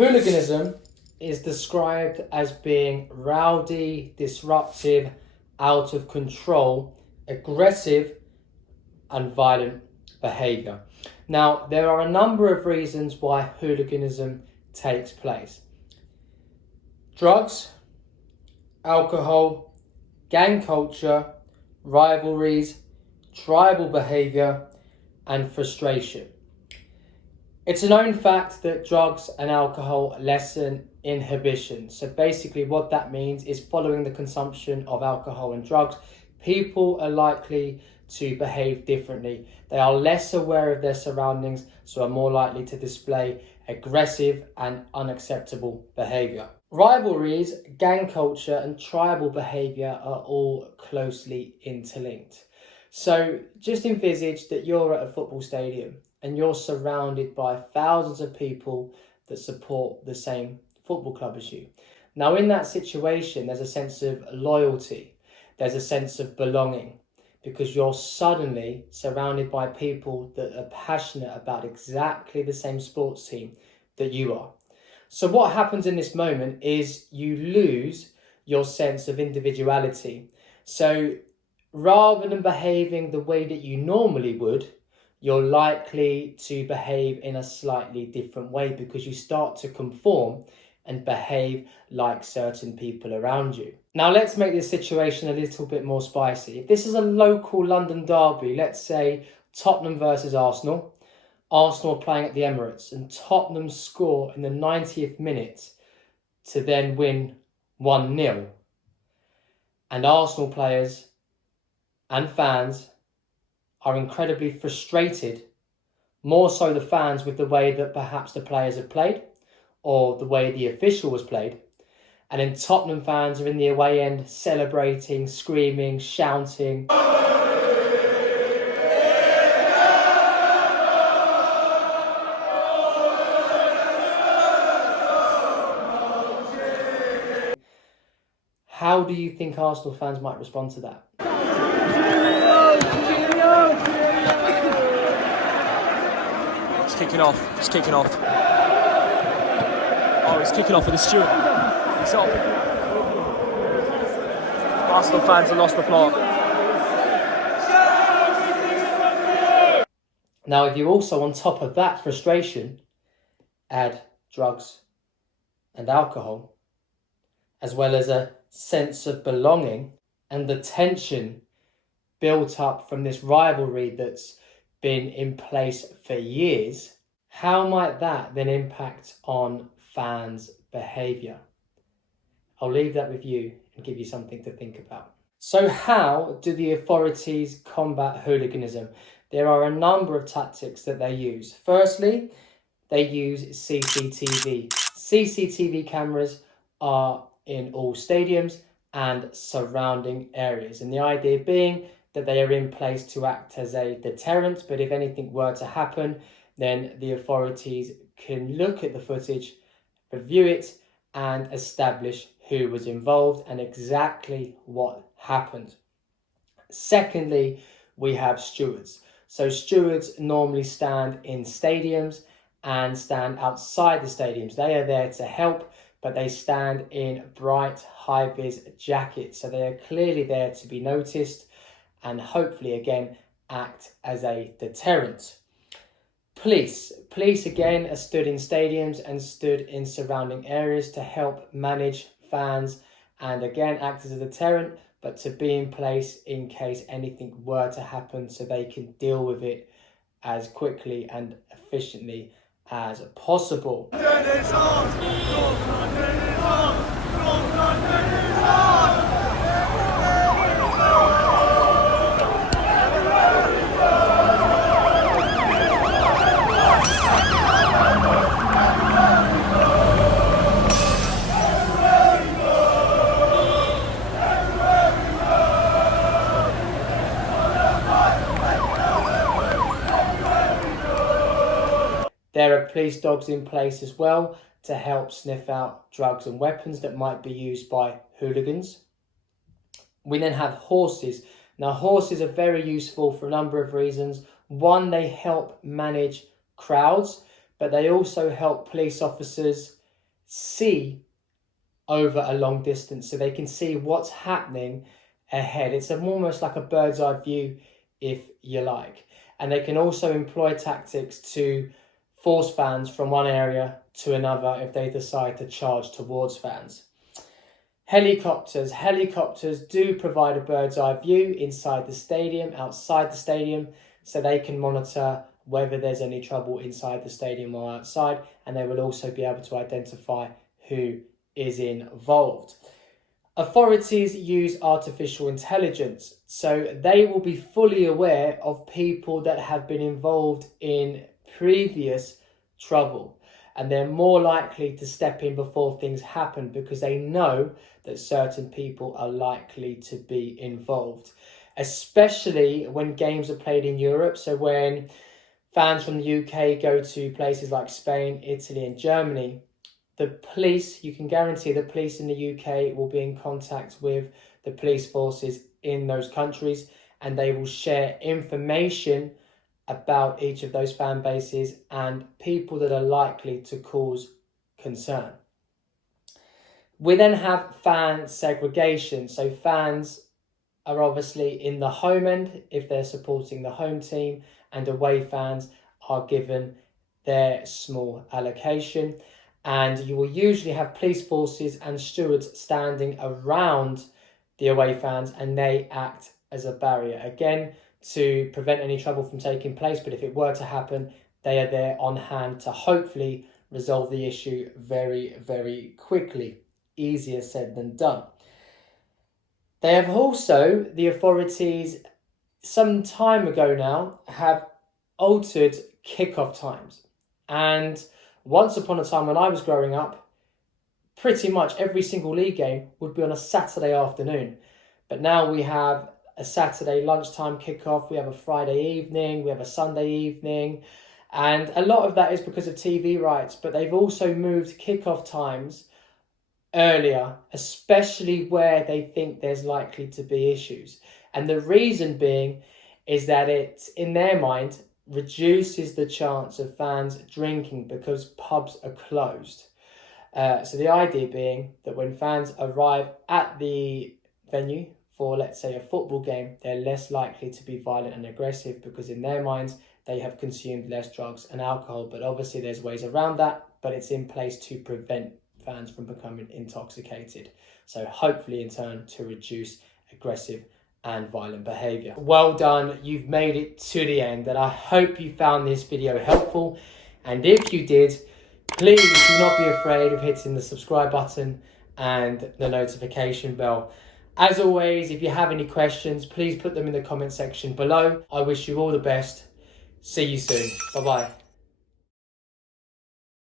Hooliganism is described as being rowdy, disruptive, out of control, aggressive and violent behaviour. Now, there are a number of reasons why hooliganism takes place. Drugs, alcohol, gang culture, rivalries, tribal behaviour and frustration. It's a known fact that drugs and alcohol lessen inhibition. So basically what that means is following the consumption of alcohol and drugs, people are likely to behave differently. They are less aware of their surroundings, so are more likely to display aggressive and unacceptable behaviour. Rivalries, gang culture and tribal behaviour are all closely interlinked. So just envisage that you're at a football stadium and you're surrounded by thousands of people that support the same football club as you. Now in that situation, there's a sense of loyalty, there's a sense of belonging, because you're suddenly surrounded by people that are passionate about exactly the same sports team that you are. So what happens in this moment is you lose your sense of individuality. So rather than behaving the way that you normally would, you're likely to behave in a slightly different way because you start to conform and behave like certain people around you. Now let's make this situation a little bit more spicy. If this is a local London derby, let's say Tottenham versus Arsenal, Arsenal are playing at the Emirates and Tottenham score in the 90th minute to then win 1-0. And Arsenal players and fans are incredibly frustrated, more so the fans with the way that perhaps the players have played or the way the official was played. And then Tottenham fans are in the away end celebrating, screaming, shouting. How do you think Arsenal fans might respond to that? It's kicking off. It's kicking off. Oh, it's kicking off with the steward. It's off. Arsenal fans have lost the plot. Now, if you also, on top of that frustration, add drugs and alcohol, as well as a sense of belonging and the tension built up from this rivalry that's been in place for years, how might that then impact on fans' behaviour? I'll leave that with you and give you something to think about. So how do the authorities combat hooliganism? There are a number of tactics that they use. Firstly, they use CCTV. CCTV cameras are in all stadiums and surrounding areas. And the idea being that they are in place to act as a deterrent, but if anything were to happen, then the authorities can look at the footage, review it, and establish who was involved and exactly what happened. Secondly, we have stewards. So stewards normally stand in stadiums and stand outside the stadiums. They are there to help, but they stand in bright high-vis jackets. So they are clearly there to be noticed and hopefully again act as a deterrent. Police again are stood in stadiums and stood in surrounding areas to help manage fans and again act as a deterrent, but to be in place in case anything were to happen so they can deal with it as quickly and efficiently as possible. There are police dogs in place as well to help sniff out drugs and weapons that might be used by hooligans. We then have horses. Now, horses are very useful for a number of reasons. One, they help manage crowds, but they also help police officers see over a long distance, so they can see what's happening ahead. It's almost like a bird's eye view, if you like. And they can also employ tactics to force fans from one area to another if they decide to charge towards fans. Helicopters. Helicopters do provide a bird's eye view inside the stadium, outside the stadium, so they can monitor whether there's any trouble inside the stadium or outside, and they will also be able to identify who is involved. Authorities use artificial intelligence, so they will be fully aware of people that have been involved in previous trouble, and they're more likely to step in before things happen because they know that certain people are likely to be involved, especially when games are played in Europe. So when fans from the UK go to places like Spain, Italy and Germany, the police, you can guarantee the police in the UK will be in contact with the police forces in those countries, and they will share information about each of those fan bases and people that are likely to cause concern. We then have fan segregation. So fans are obviously in the home end if they're supporting the home team, and away fans are given their small allocation. And you will usually have police forces and stewards standing around the away fans, and they act as a barrier, again, to prevent any trouble from taking place. But if it were to happen, they are there on hand to hopefully resolve the issue very, very quickly. Easier said than done. They have also, the authorities, some time ago now, have altered kickoff times. And once upon a time when I was growing up, pretty much every single league game would be on a Saturday afternoon. But now we have a Saturday lunchtime kickoff, we have a Friday evening, we have a Sunday evening. And a lot of that is because of TV rights, but they've also moved kickoff times earlier, especially where they think there's likely to be issues. And the reason being is that it, in their mind, reduces the chance of fans drinking because pubs are closed. So the idea being that when fans arrive at the venue for, let's say, a football game, they're less likely to be violent and aggressive because in their minds they have consumed less drugs and alcohol. But obviously there's ways around that, but it's in place to prevent fans from becoming intoxicated. So hopefully in turn to reduce aggressive and violent behaviour. Well done, you've made it to the end, and I hope you found this video helpful. And if you did, please do not be afraid of hitting the subscribe button and the notification bell. As always, if you have any questions, please put them in the comment section below. I wish you all the best. See you soon. Bye bye.